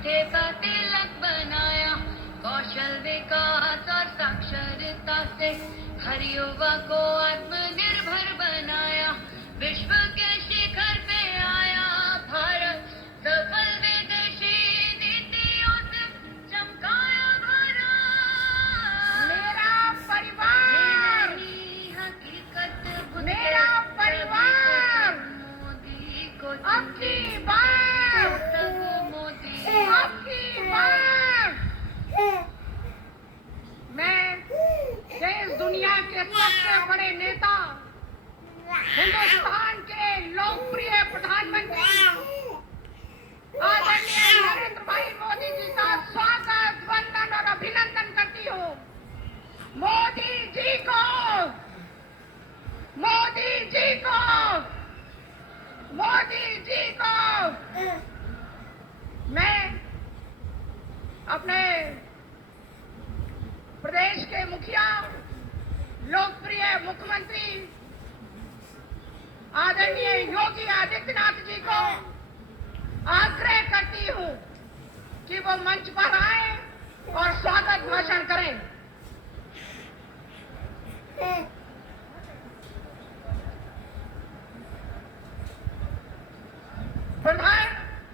माथे का तिलक बनाया। कौशल विकास और साक्षरता से हर युवा को आत्मनिर्भर बनाया। विश्व के शिखर पे आया भारत, सफल विदेशी नीतियों से चमकाया भारत। मेरा परिवार, हकीकत मेरा परिवार, मोदी को अब की बार, मोदी अब की बार मैं देश दुनिया के सबसे बड़े नेता, हिंदुस्तान के लोकप्रिय प्रधानमंत्री आदरणीय नरेंद्र भाई मोदी जी का स्वागत, वंदन और अभिनंदन करती हूँ। मोदी जी को, मोदी जी को, मोदी जी को मैं अपने प्रदेश के मुखिया, लोकप्रिय मुख्यमंत्री आदरणीय योगी आदित्यनाथ जी को आग्रह करती हूँ कि वो मंच पर आए और स्वागत भाषण करें।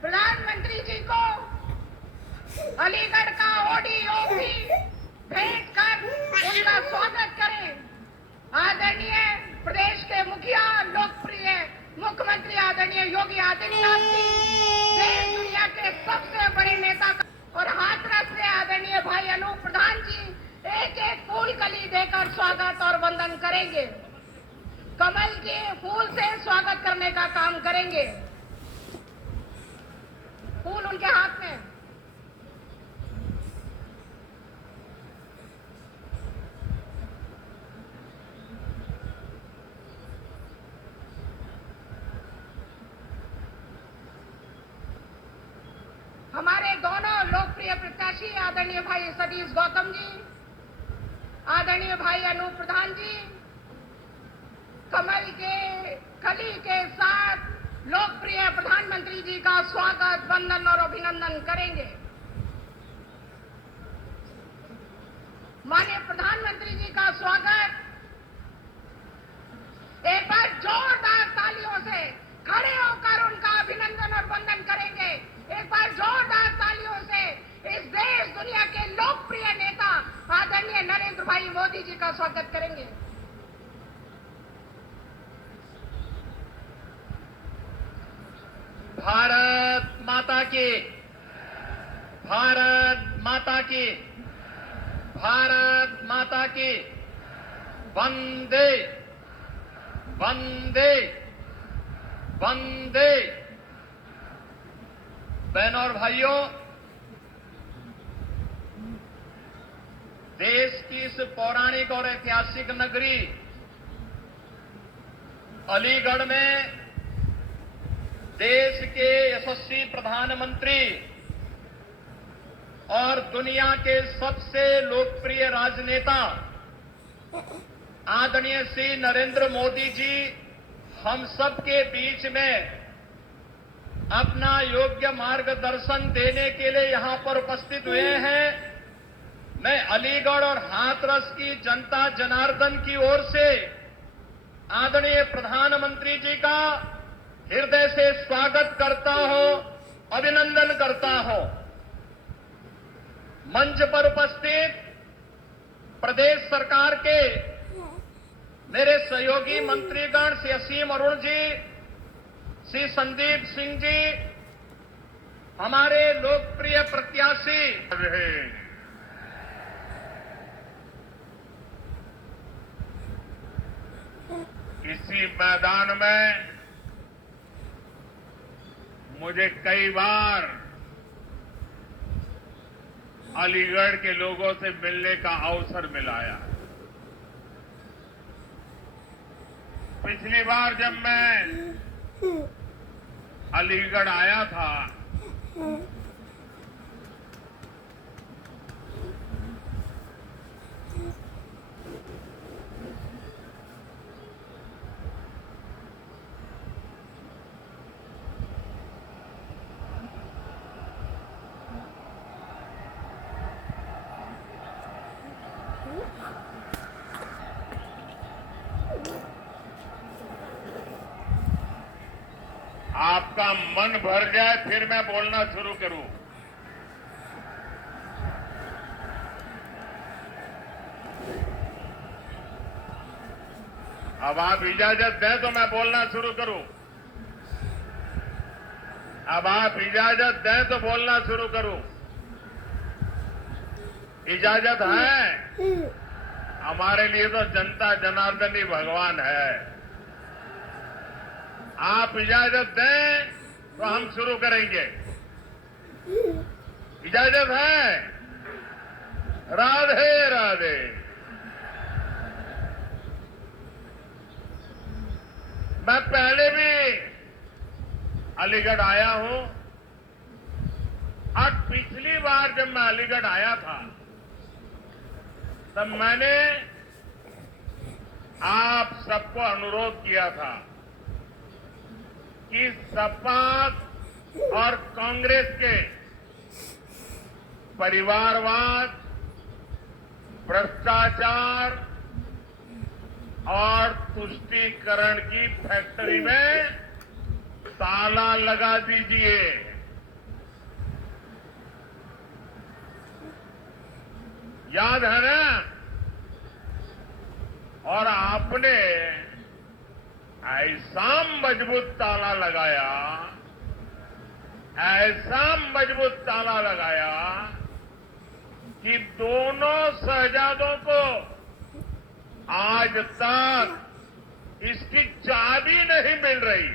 प्रधानमंत्री जी को अलीगढ़ का ODOP भेंट कर उनका स्वागत करें। आदरणीय प्रदेश के मुखिया, लोकप्रिय मुख्यमंत्री आदरणीय योगी आदित्यनाथ जी, देश दुनिया के सबसे बड़े नेता और हाथरस से आदरणीय भाई अनूप प्रधान जी एक एक फूल कली देकर स्वागत और वंदन करेंगे। कमल के फूल से स्वागत करने का काम करेंगे। फूल उनके हाथ में। हमारे दोनों लोकप्रिय प्रत्याशी आदरणीय भाई सतीश गौतम जी, आदरणीय भाई अनूप प्रधान जी कमल के कली के साथ लोकप्रिय प्रधानमंत्री जी का स्वागत, वंदन और अभिनंदन करेंगे। माननीय प्रधानमंत्री जी का स्वागत एक बार जोरदार तालियों से खड़े होकर उनका अभिनंदन और वंदन करेंगे। एक बार जोरदार तालियों से इस देश दुनिया के लोकप्रिय नेता आदरणीय नरेंद्र भाई मोदी जी का स्वागत करेंगे। भारत माता की, भारत माता की, भारत माता की, वंदे वंदे वंदे। बहनों और भाइयों, देश की इस पौराणिक और ऐतिहासिक नगरी अलीगढ़ में देश के यशस्वी प्रधानमंत्री और दुनिया के सबसे लोकप्रिय राजनेता आदरणीय श्री नरेंद्र मोदी जी हम सब के बीच में अपना योग्य मार्गदर्शन देने के लिए यहां पर उपस्थित हुए हैं। मैं अलीगढ़ और हाथरस की जनता जनार्दन की ओर से आदरणीय प्रधानमंत्री जी का हृदय से स्वागत करता हूं, अभिनंदन करता हूं। मंच पर उपस्थित प्रदेश सरकार के मेरे सहयोगी मंत्रीगण श्री असीम अरुण जी, श्री संदीप सिंह जी, हमारे लोकप्रिय प्रत्याशी इसी मैदान में मुझे कई बार अलीगढ़ के लोगों से मिलने का अवसर मिलाया। पिछली बार जब मैं अलीगढ़ आया था आपका मन भर जाए फिर मैं बोलना शुरू करूं। अब आप इजाजत दें तो मैं बोलना शुरू करूं। अब आप इजाजत दें तो बोलना शुरू करूं। इजाजत है? हमारे लिए तो जनता जनार्दन ही भगवान है। आप इजाजत दें तो हम शुरू करेंगे। इजाजत है? राधे राधे। मैं पहले भी अलीगढ़ आया हूं और पिछली बार जब मैं अलीगढ़ आया था तब मैंने आप सबको अनुरोध किया था कि सपा और कांग्रेस के परिवारवाद, भ्रष्टाचार और तुष्टीकरण की फैक्ट्री में ताला लगा दीजिए। याद है ना? और आपने ऐसा मजबूत ताला लगाया, ऐसा मजबूत ताला लगाया कि दोनों शहजादों को आज तक इसकी चाबी नहीं मिल रही।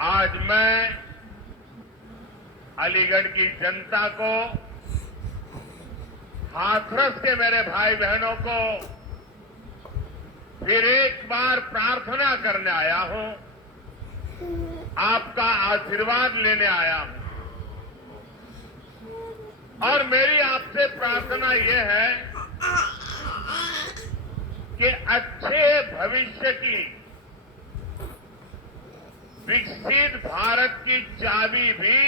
आज मैं अलीगढ़ की जनता को, हाथरस के मेरे भाई बहनों को फिर एक बार प्रार्थना करने आया हूं, आपका आशीर्वाद लेने आया हूं। और मेरी आपसे प्रार्थना यह है कि अच्छे भविष्य की, विकसित भारत की चाबी भी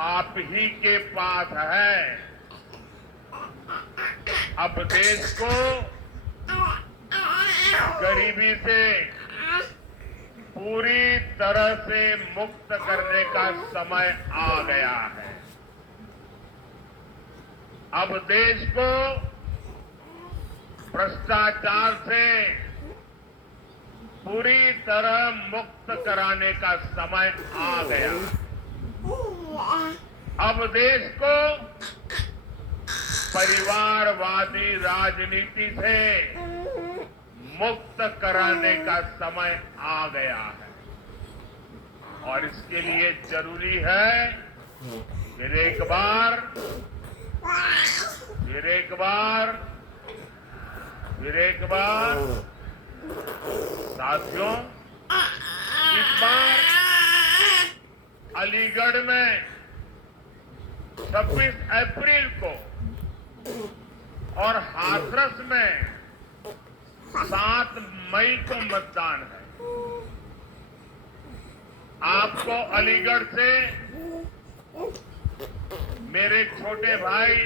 आप ही के पास है। अब देश को गरीबी से पूरी तरह से मुक्त करने का समय आ गया है। अब देश को भ्रष्टाचार से पूरी तरह मुक्त कराने का समय आ गया। अब देश को परिवारवादी राजनीति से मुक्त कराने का समय आ गया है। और इसके लिए जरूरी है फिर एक बार साथियों, इस बार अलीगढ़ में 26 अप्रैल को और हाथरस में 7 मई को मतदान है। आपको अलीगढ़ से मेरे छोटे भाई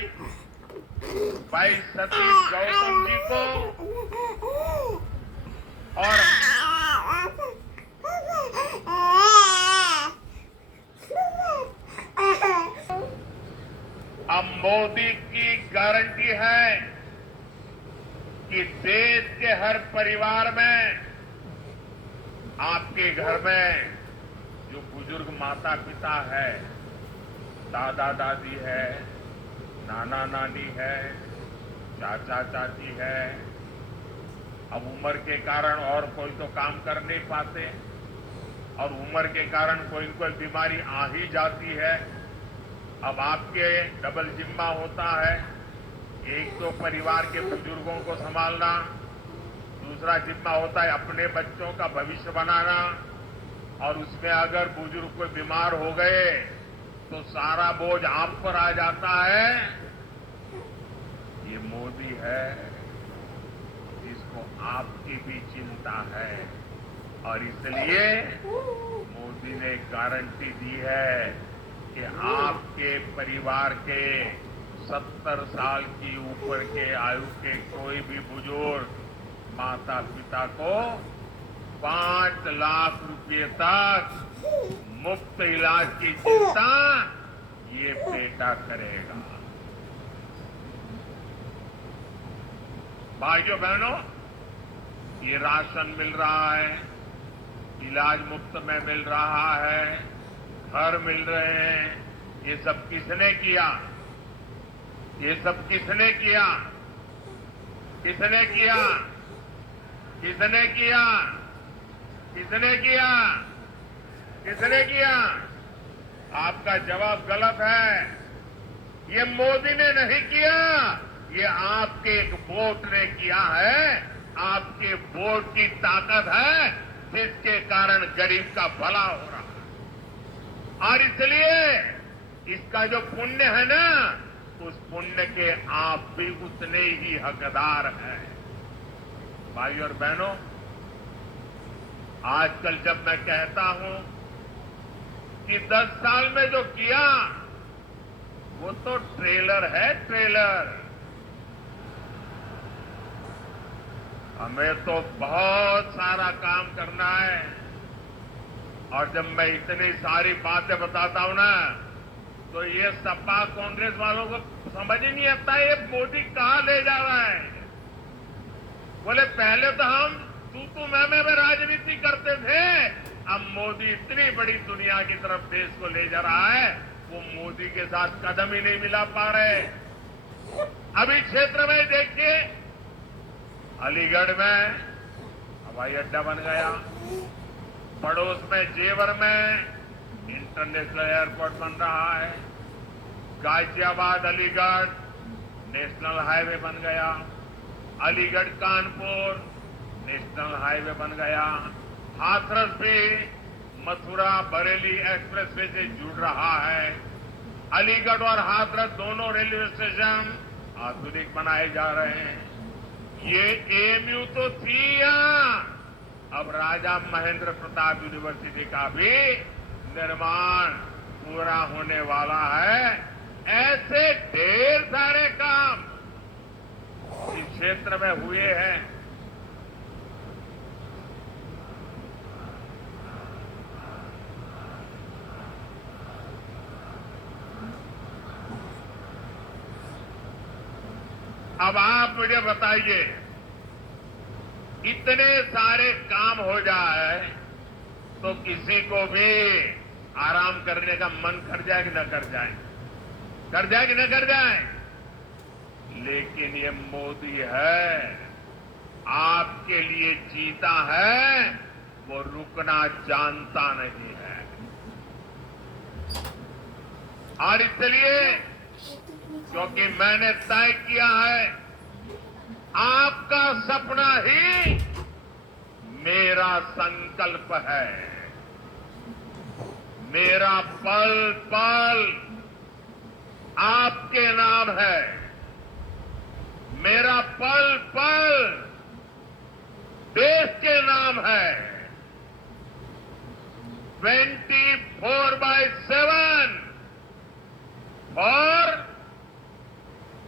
सतीश गौतम जी को और अब मोदी की गारंटी है कि देश के हर परिवार में, आपके घर में जो बुजुर्ग माता पिता है, दादा दादी है, नाना नानी है, चाचा चाची है, अब उम्र के कारण और कोई तो काम कर नहीं पाते और उम्र के कारण कोई न कोई बीमारी आ ही जाती है। अब आपके डबल जिम्मा होता है, एक तो परिवार के बुजुर्गों को संभालना, दूसरा जिम्मा होता है अपने बच्चों का भविष्य बनाना, और उसमें अगर बुजुर्ग कोई बीमार हो गए तो सारा बोझ आप पर आ जाता है। ये मोदी है जिसको आपकी भी चिंता है, और इसलिए मोदी ने गारंटी दी है कि आपके परिवार के 70 साल की ऊपर के आयु के कोई भी बुजुर्ग माता पिता को 5 लाख रुपए तक मुफ्त इलाज की चिंता ये बेटा करेगा। भाइयों बहनों, ये राशन मिल रहा है, इलाज मुफ्त में मिल रहा है, घर मिल रहे हैं, ये सब किसने किया? ये सब किसने किया? किसने किया? किसने किया? किसने किया? किसने किया? आपका जवाब गलत है। ये मोदी ने नहीं किया, ये आपके एक वोट ने किया है। आपके वोट की ताकत है जिसके कारण गरीब का भला हो रहा है। और इसलिए इसका जो पुण्य है ना, उस पुण्य के आप भी उतने ही हकदार हैं। भाई और बहनों, आजकल जब मैं कहता हूं कि 10 साल में जो किया वो तो ट्रेलर है, ट्रेलर। हमें तो बहुत सारा काम करना है। और जब मैं इतनी सारी बातें बताता हूं ना, तो ये सपा कांग्रेस वालों को समझ ही नहीं आता ये मोदी कहां ले जा रहा है। बोले पहले तो हम तू मैं राजनीति करते थे, अब मोदी इतनी बड़ी दुनिया की तरफ देश को ले जा रहा है, वो मोदी के साथ कदम ही नहीं मिला पा रहे। अभी क्षेत्र में देखिए, अलीगढ़ में हवाई अड्डा बन गया, पड़ोस में जेवर में इंटरनेशनल एयरपोर्ट बन रहा है, गाजियाबाद अलीगढ़ नेशनल हाईवे बन गया, अलीगढ़ कानपुर नेशनल हाईवे बन गया, हाथरस भी मथुरा बरेली एक्सप्रेसवे से जुड़ रहा है। अलीगढ़ और हाथरस दोनों रेलवे स्टेशन आधुनिक बनाए जा रहे हैं। ये एएमयू तो थी यहां, अब राजा महेंद्र प्रताप यूनिवर्सिटी का भी निर्माण पूरा होने वाला है। ऐसे ढेर सारे काम इस क्षेत्र में हुए हैं। अब आप मुझे बताइए, इतने सारे काम हो जाए तो किसी को भी आराम करने का मन कर जाए कि न कर जाए? कर जाए कि न कर जाए? लेकिन ये मोदी है, आपके लिए जीता है, वो रुकना जानता नहीं है। और इसलिए क्योंकि मैंने तय किया है, आपका सपना ही मेरा संकल्प है। मेरा पल पल आपके नाम है। मेरा पल पल देश के नाम है। 24/7 और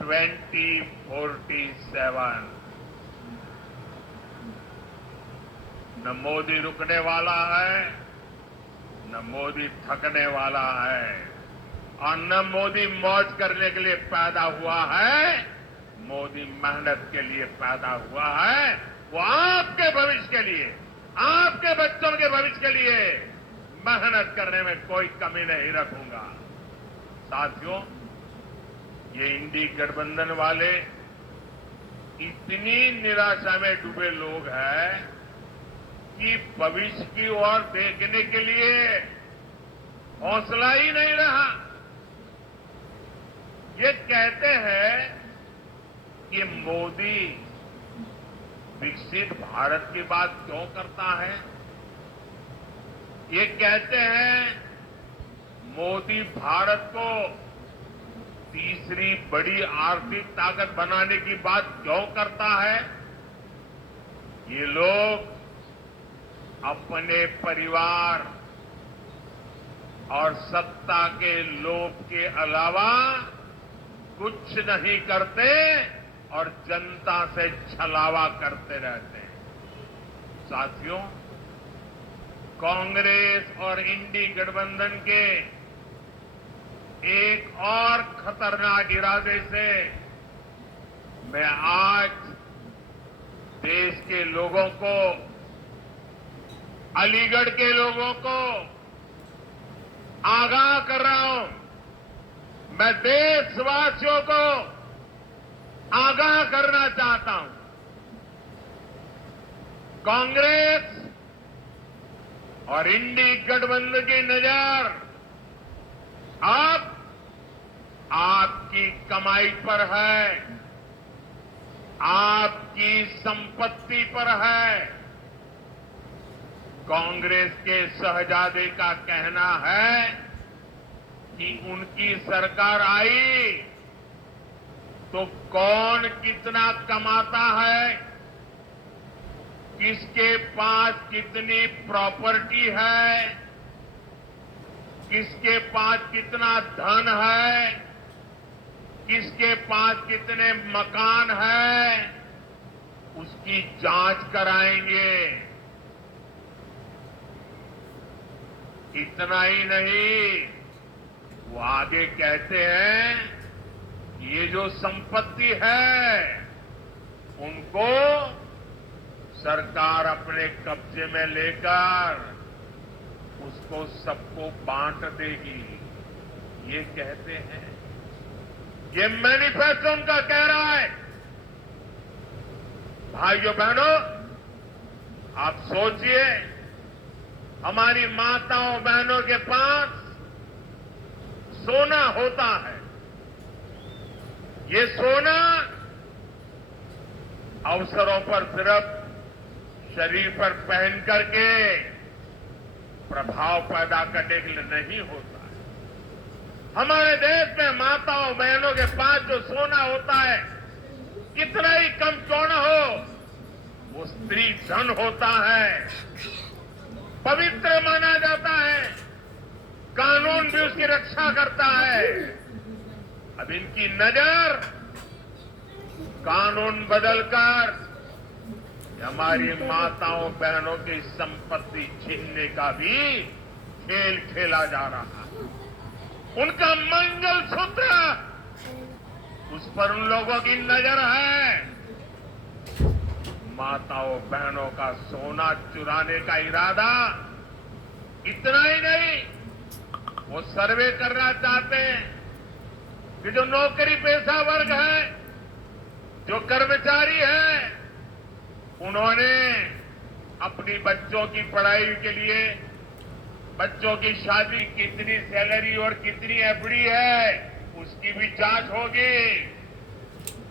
2047। न मोदी रुकने वाला है, न मोदी थकने वाला है, और न मोदी मौज करने के लिए पैदा हुआ है। मोदी मेहनत के लिए पैदा हुआ है। वो आपके भविष्य के लिए, आपके बच्चों के भविष्य के लिए मेहनत करने में कोई कमी नहीं रखूंगा। साथियों, ये इंडी गठबंधन वाले इतनी निराशा में डूबे लोग हैं कि भविष्य की ओर देखने के लिए हौसला ही नहीं रहा। ये कहते हैं कि मोदी विकसित भारत की बात क्यों करता है? ये कहते हैं मोदी भारत को तीसरी बड़ी आर्थिक ताकत बनाने की बात क्यों करता है? ये लोग अपने परिवार और सत्ता के लोभ के अलावा कुछ नहीं करते और जनता से छलावा करते रहते हैं। साथियों, कांग्रेस और इंडी गठबंधन के एक और खतरनाक इरादे से मैं आज देश के लोगों को, अलीगढ़ के लोगों को आगाह कर रहा हूं। मैं देशवासियों को आगाह करना चाहता हूं। कांग्रेस और इंडी गठबंधन की नजर अब आपकी कमाई पर है, आपकी संपत्ति पर है। कांग्रेस के शहजादे का कहना है कि उनकी सरकार आई तो कौन कितना कमाता है, किसके पास कितनी प्रॉपर्टी है, किसके पास कितना धन है, किसके पास कितने मकान है, उसकी जांच कराएंगे। इतना ही नहीं, वो आगे कहते हैं ये जो संपत्ति है उनको सरकार अपने कब्जे में लेकर उसको सबको बांट देगी, ये कहते हैं। ये मैनिफेस्टो उनका कह रहा है। भाइयों बहनों, आप सोचिए, हमारी माताओं बहनों के पास सोना होता है। ये सोना अवसरों पर सिर्फ शरीर पर पहन करके प्रभाव पैदा करने के लिए नहीं होता है। हमारे देश में माताओं बहनों के पास जो सोना होता है, कितना ही कम क्यों न हो, वो स्त्री धन होता है, पवित्र माना जाता है, कानून भी उसकी रक्षा करता है। अब इनकी नजर कानून बदलकर हमारी माताओं बहनों की संपत्ति छीनने का भी खेल खेला जा रहा है। उनका मंगलसूत्र, उस पर उन लोगों की नजर है। माताओं बहनों का सोना चुराने का इरादा। इतना ही नहीं, वो सर्वे करना चाहते हैं कि जो नौकरी पेशा वर्ग है, जो कर्मचारी है, उन्होंने अपनी बच्चों की पढ़ाई के लिए, बच्चों की शादी, कितनी सैलरी और कितनी एफडी है, उसकी भी जांच होगी।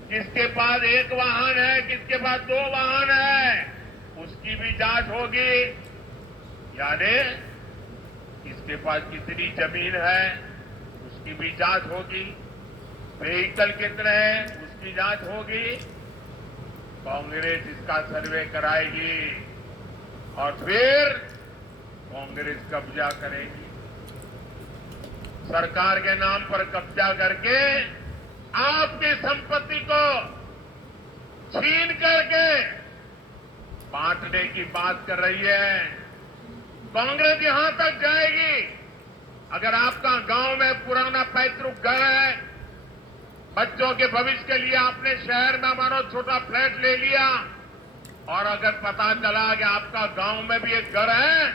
किसके पास एक वाहन है, किसके पास 2 वाहन है, उसकी भी जांच होगी। यानी किसके पास कितनी जमीन है, उसकी भी जांच होगी। व्हीकल कितने हैं, उसकी जांच होगी। कांग्रेस इसका सर्वे कराएगी और फिर कांग्रेस कब्जा करेगी। सरकार के नाम पर कब्जा करके आपकी संपत्ति को छीन करके बांटने की बात कर रही है। कांग्रेस यहां तक जाएगी, अगर आपका गांव में पुराना पैतृक घर है, बच्चों के भविष्य के लिए आपने शहर में मानो छोटा फ्लैट ले लिया, और अगर पता चला कि आपका गांव में भी एक घर है,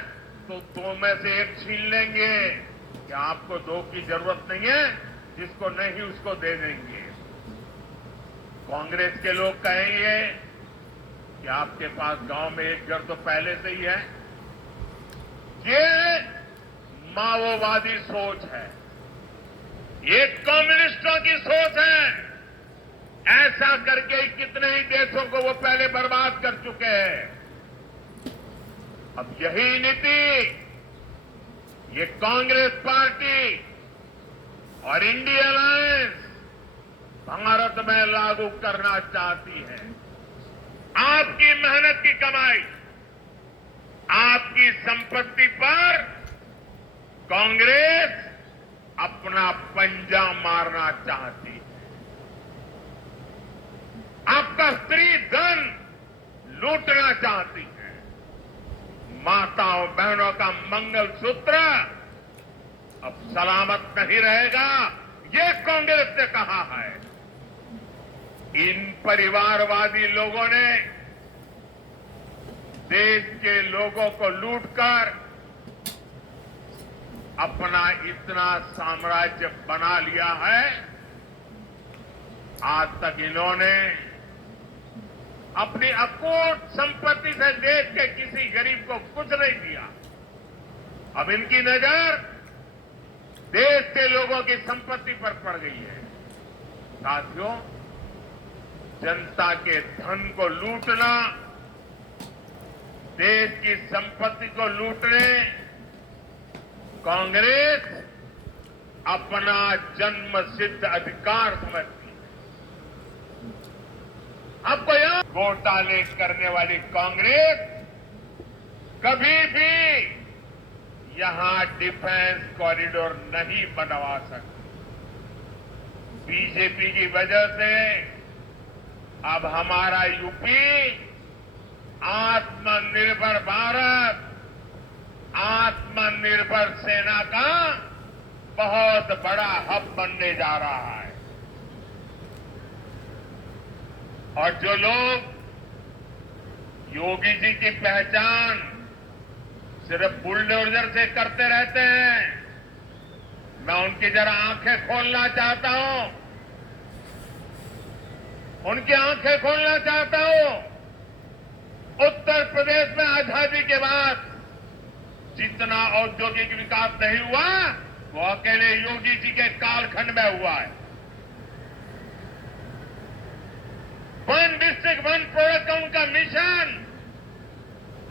तो 2 में से 1 छीन लेंगे कि आपको 2 की जरूरत नहीं है, जिसको नहीं उसको दे देंगे। कांग्रेस के लोग कहेंगे कि आपके पास गांव में एक घर तो पहले से ही है। ये माओवादी सोच है, ये कम्युनिस्टों की सोच है। ऐसा करके कितने ही देशों को वो पहले बर्बाद कर चुके हैं। अब यही नीति ये कांग्रेस पार्टी और इंडिया अलायंस भारत में लागू करना चाहती है। आपकी मेहनत की कमाई, आपकी संपत्ति पर कांग्रेस अपना पंजा मारना चाहती है। आपका स्त्री धन लूटना चाहती है। माताओं बहनों का मंगलसूत्र अब सलामत नहीं रहेगा, ये कांग्रेस ने कहा है। इन परिवारवादी लोगों ने देश के लोगों को लूटकर अपना इतना साम्राज्य बना लिया है। आज तक इन्होंने अपनी अकूट संपत्ति से देश के किसी गरीब को कुछ नहीं दिया। अब इनकी नजर देश के लोगों की संपत्ति पर पड़ गई है। साथियों, जनता के धन को लूटना, देश की संपत्ति को लूटने कांग्रेस अपना जन्मसिद्ध अधिकार समझती है। आपको यहां घोटाले करने वाली कांग्रेस कभी भी यहां डिफेंस कॉरिडोर नहीं बनवा सकती। बीजेपी की वजह से अब हमारा यूपी आत्मनिर्भर भारत, आत्मनिर्भर सेना का बहुत बड़ा हब बनने जा रहा है। और जो लोग योगी जी की पहचान सिर्फ बुलडोजर से करते रहते हैं, मैं उनकी जरा आंखें खोलना चाहता हूं, उनकी आंखें खोलना चाहता हूं। उत्तर प्रदेश में आजादी के बाद जितना औद्योगिक विकास नहीं हुआ वो अकेले योगी जी के कालखंड में हुआ है। वन डिस्ट्रिक्ट वन प्रोडक्ट का उनका मिशन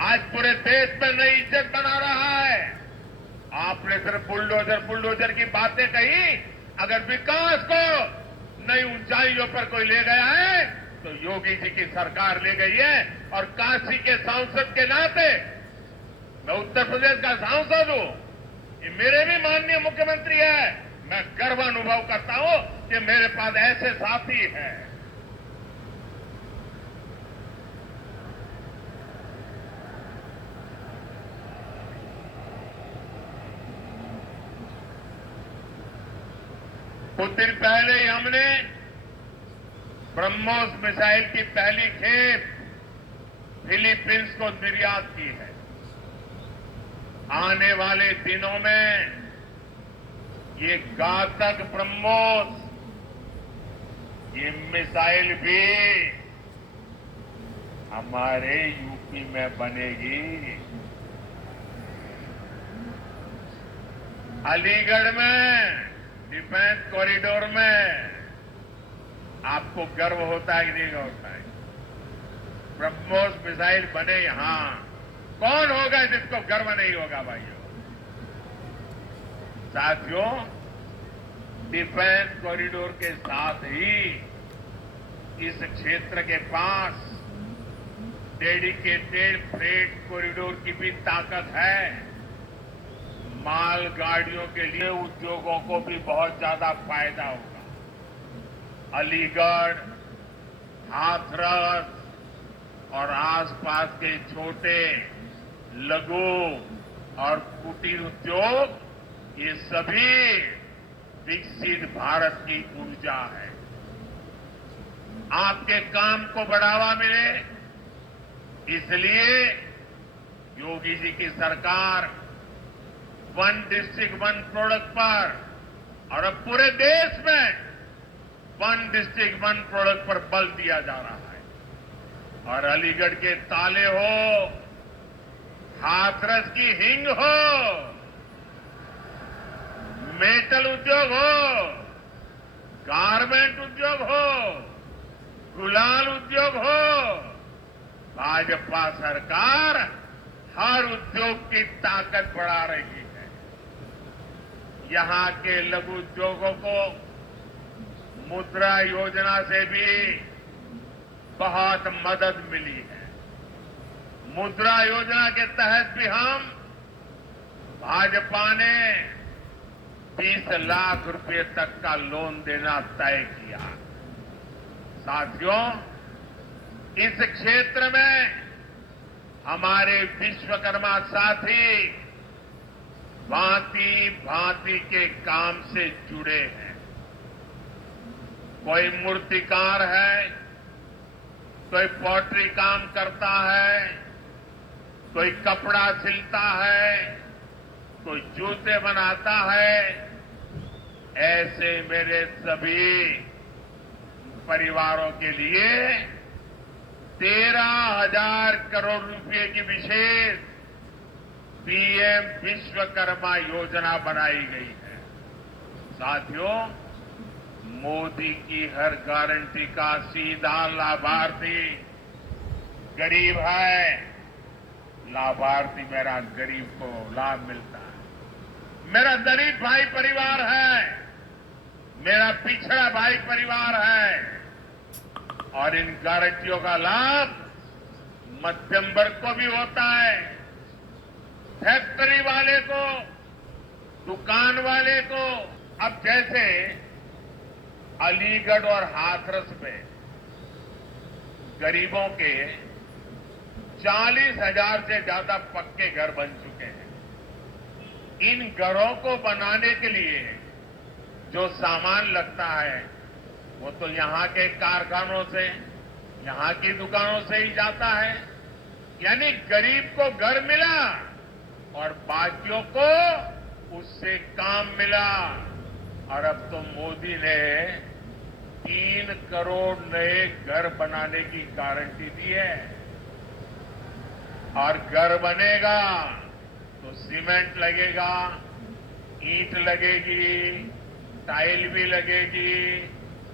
आज पूरे देश में नई इज्जत बना रहा है। आपने सिर्फ बुलडोजर की बातें कही, अगर विकास को नई ऊंचाइयों पर कोई ले गया है तो योगी जी की सरकार ले गई है। और काशी के सांसद के नाते, मैं उत्तर प्रदेश का सांसद हूं, ये मेरे भी माननीय मुख्यमंत्री है, मैं गर्व अनुभव करता हूं कि मेरे पास ऐसे साथी हैं। कुछ दिन पहले ही हमने ब्रह्मोस मिसाइल की पहली खेप फिलीपींस को निर्यात की है। आने वाले दिनों में ये घातक ब्रह्मोस, ये मिसाइल भी हमारे यूपी में बनेगी। अलीगढ़ में डिफेंस कॉरिडोर में आपको गर्व होता है कि नहीं होता है? ब्रह्मोस मिसाइल बने यहां, कौन होगा जिसको गर्व नहीं होगा भाइयों? साथियों, डिफेंस कॉरिडोर के साथ ही इस क्षेत्र के पास डेडिकेटेड फ्रेट कॉरिडोर की भी ताकत है। मालगाड़ियों के लिए उद्योगों को भी बहुत ज्यादा फायदा होगा। अलीगढ़, हाथरस और आसपास के छोटे, लघु और कुटीर उद्योग, ये सभी विकसित भारत की ऊर्जा है। आपके काम को बढ़ावा मिले, इसलिए योगी जी की सरकार वन डिस्ट्रिक्ट वन प्रोडक्ट पर और अब पूरे देश में वन डिस्ट्रिक्ट वन प्रोडक्ट पर बल दिया जा रहा है। और अलीगढ़ के ताले हो, हाथरस की हिंग हो, मेटल उद्योग हो, गारमेंट उद्योग हो, गुलाल उद्योग हो, भाजपा सरकार हर उद्योग की ताकत बढ़ा रही है। यहां के लघु उद्योगों को मुद्रा योजना से भी बहुत मदद मिली है। मुद्रा योजना के तहत भी हम भाजपा ने 20 लाख रुपए तक का लोन देना तय किया। साथियों, इस क्षेत्र में हमारे विश्वकर्मा साथी भांति भांति के काम से जुड़े हैं। कोई मूर्तिकार है, कोई पॉटरी काम करता है, कोई कपड़ा सिलता है, कोई जूते बनाता है। ऐसे मेरे सभी परिवारों के लिए 13,000 करोड़ रुपए की विशेष पीएम विश्वकर्मा योजना बनाई गई है। साथियों, मोदी की हर गारंटी का सीधा लाभार्थी गरीब है। लाभार्थी मेरा गरीब को लाभ मिलता है। मेरा दलित भाई परिवार है, मेरा पिछड़ा भाई परिवार है, और इन गारंटियों का लाभ मध्यम वर्ग को भी होता है। फैक्ट्री वाले को, दुकान वाले को। अब जैसे अलीगढ़ और हाथरस में गरीबों के 40,000 से ज्यादा पक्के घर बन चुके हैं। इन घरों को बनाने के लिए जो सामान लगता है वो तो यहां के कारखानों से, यहां की दुकानों से ही जाता है। यानी गरीब को घर मिला और बाकियों को उससे काम मिला। और अब तो मोदी ने 3 करोड़ नए घर बनाने की गारंटी दी है। और घर बनेगा तो सीमेंट लगेगा, ईंट लगेगी, टाइल भी लगेगी,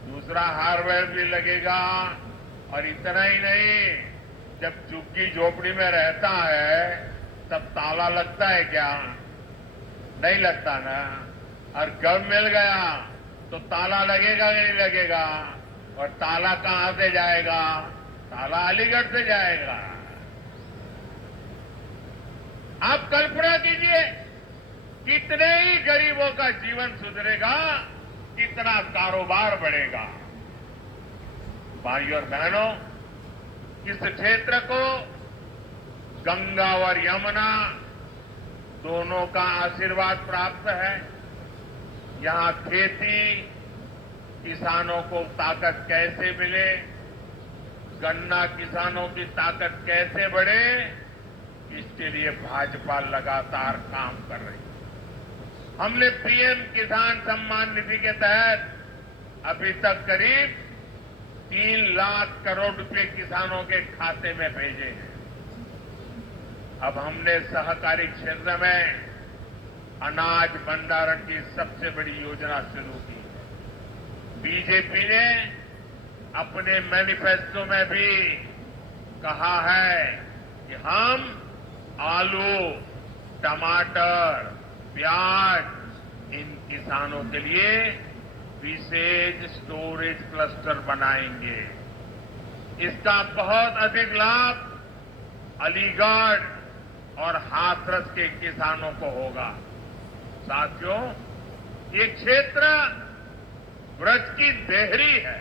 दूसरा हार्डवेयर भी लगेगा। और इतना ही नहीं, जब झुग्गी झोपड़ी में रहता है तब ताला लगता है क्या? नहीं लगता ना। और घर मिल गया तो ताला लगेगा कि नहीं लगेगा? और ताला कहां से जाएगा? ताला अलीगढ़ से जाएगा। आप कल्पना कीजिए, कितने ही गरीबों का जीवन सुधरेगा, कितना कारोबार बढ़ेगा। भाइयों और बहनों, इस क्षेत्र को गंगा और यमुना दोनों का आशीर्वाद प्राप्त है। यहां खेती, किसानों को ताकत कैसे मिले, गन्ना किसानों की ताकत कैसे बढ़े, इसके लिए भाजपा लगातार काम कर रही है। हमने पीएम किसान सम्मान निधि के तहत अभी तक करीब 3 लाख करोड़ रुपए किसानों के खाते में भेजे हैं। अब हमने सहकारी क्षेत्र में अनाज भंडारण की सबसे बड़ी योजना शुरू की है। बीजेपी ने अपने मैनिफेस्टो में भी कहा है कि हम आलू, टमाटर, प्याज इन किसानों के लिए विशेष स्टोरेज क्लस्टर बनाएंगे। इसका बहुत अधिक लाभ अलीगढ़ और हाथरस के किसानों को होगा। साथियों, ये क्षेत्र ब्रज की देहरी है,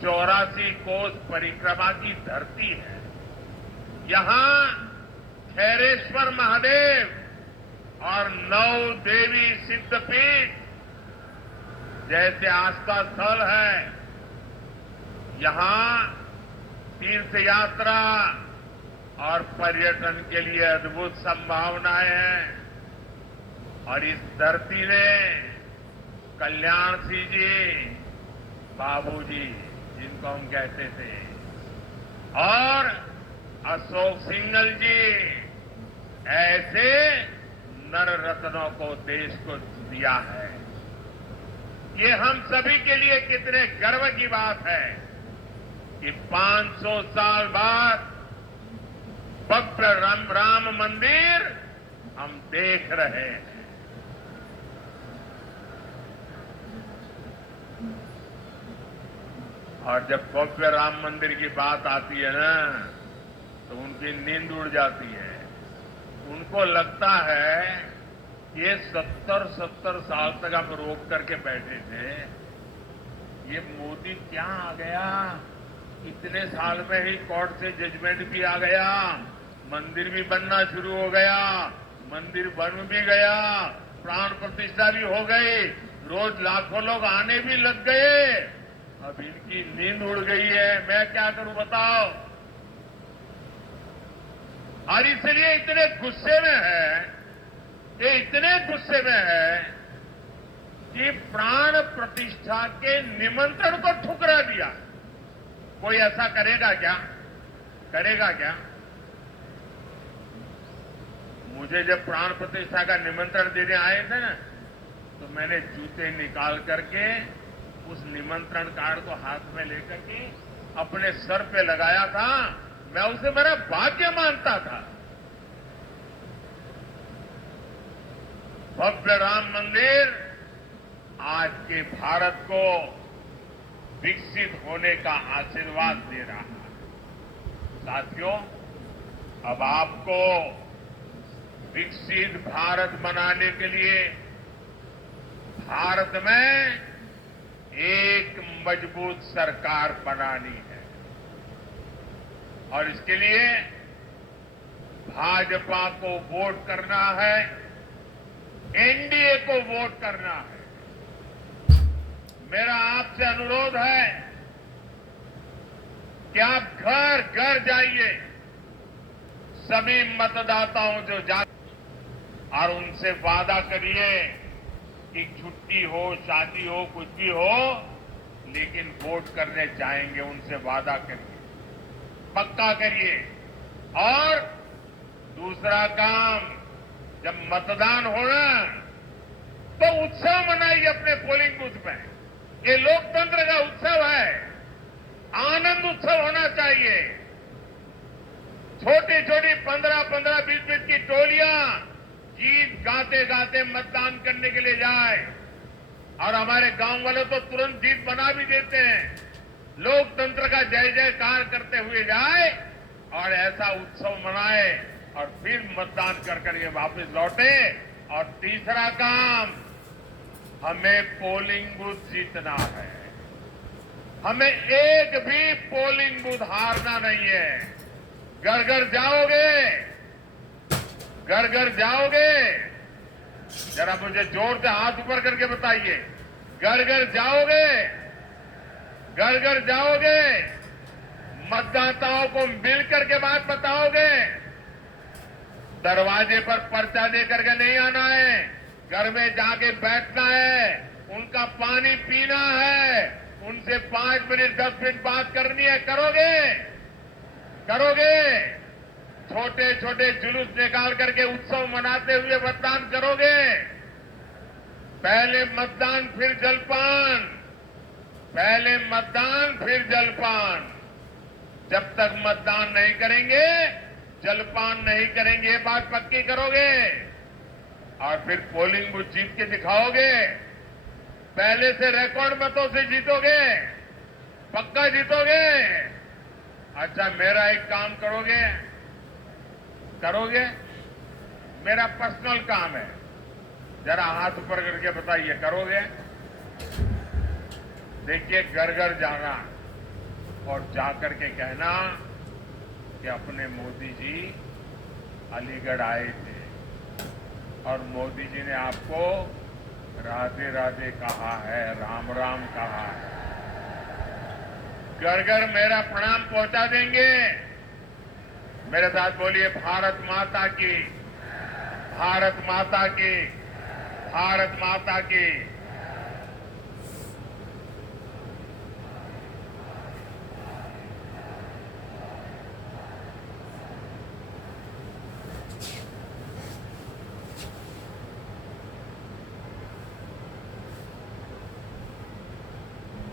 84 कोस परिक्रमा की धरती है। यहां खैरेश्वर महादेव और 9 देवी सिद्धपीठ जैसे आस्था स्थल है। यहां तीर्थ यात्रा और पर्यटन के लिए अद्भुत संभावनाएं हैं। और इस धरती ने कल्याण सिंह जी, बाबूजी जिनको हम कहते थे, और अशोक सिंघल जी ऐसे नर रत्नों को देश को दिया है। ये हम सभी के लिए कितने गर्व की बात है कि 500 साल बाद भव्य राम मंदिर हम देख रहे हैं। और जब भव्य राम मंदिर की बात आती है ना, तो उनकी नींद उड़ जाती है। उनको लगता है ये 70 साल तक हम रोक करके बैठे थे, ये मोदी क्या आ गया इतने साल में ही कोर्ट से जजमेंट भी आ गया, मंदिर भी बनना शुरू हो गया, मंदिर बन भी गया, प्राण प्रतिष्ठा भी हो गई, रोज लाखों लोग आने भी लग गए। अब इनकी नींद उड़ गई है, मैं क्या करूं बताओ। और इसलिए इतने गुस्से में है, ये इतने गुस्से में है कि प्राण प्रतिष्ठा के निमंत्रण को ठुकरा दिया। कोई ऐसा करेगा क्या? करेगा क्या? मुझे जब प्राण प्रतिष्ठा का निमंत्रण देने आए थे ना, तो मैंने जूते निकाल करके उस निमंत्रण कार्ड को हाथ में लेकर के अपने सर पे लगाया था। मैं उसे मेरा भाग्य मानता था। भव्य राम मंदिर आज के भारत को विकसित होने का आशीर्वाद दे रहा है। साथियों, अब आपको विकसित भारत बनाने के लिए भारत में एक मजबूत सरकार बनानी है और इसके लिए भाजपा को वोट करना है, एनडीए को वोट करना है। मेरा आपसे अनुरोध है कि आप घर घर जाइए, सभी मतदाताओं जो जा और उनसे वादा करिए कि छुट्टी हो, शादी हो, कुछ भी हो, लेकिन वोट करने जाएंगे। उनसे वादा करिए, पक्का करिए। और दूसरा काम, जब मतदान होना तो उत्सव मनाइए अपने पोलिंग बूथ में। ये लोकतंत्र का उत्सव है, आनंद उत्सव होना चाहिए। छोटी छोटी 15-15, 20-20 की टोलियां गीत गाते गाते मतदान करने के लिए जाए और हमारे गांव वाले तो तुरंत जीत बना भी देते हैं। लोकतंत्र का जय जयकार करते हुए जाए और ऐसा उत्सव मनाए और फिर मतदान कर करके वापस लौटे। और तीसरा काम, हमें पोलिंग बूथ जीतना है। हमें एक भी पोलिंग बूथ हारना नहीं है। घर घर जाओगे, घर घर जाओगे, जरा मुझे जोर से हाथ ऊपर करके बताइए। घर घर जाओगे, घर घर जाओगे, मतदाताओं को मिल करके बात बताओगे। दरवाजे पर पर्चा दे करके नहीं आना है, घर में जाके बैठना है, उनका पानी पीना है, उनसे 5 मिनट 10 मिनट बात करनी है। करोगे? करोगे? छोटे छोटे जुलूस निकाल करके उत्सव मनाते हुए मतदान करोगे? पहले मतदान फिर जलपान, पहले मतदान फिर जलपान। जब तक मतदान नहीं करेंगे, जलपान नहीं करेंगे, ये बात पक्की करोगे? और फिर पोलिंग बूथ जीत के दिखाओगे? पहले से रिकॉर्ड मतों से जीतोगे? पक्का जीतोगे? अच्छा, मेरा एक काम करोगे? करोगे? मेरा पर्सनल काम है, जरा हाथ ऊपर करके बताइए, करोगे? देखिए, घर घर जाना और जाकर के कहना कि अपने मोदी जी अलीगढ़ आए थे और मोदी जी ने आपको राधे राधे कहा है, राम राम कहा है। घर घर मेरा प्रणाम पहुंचा देंगे। मेरे साथ बोलिए, भारत माता की, भारत माता की, भारत माता की।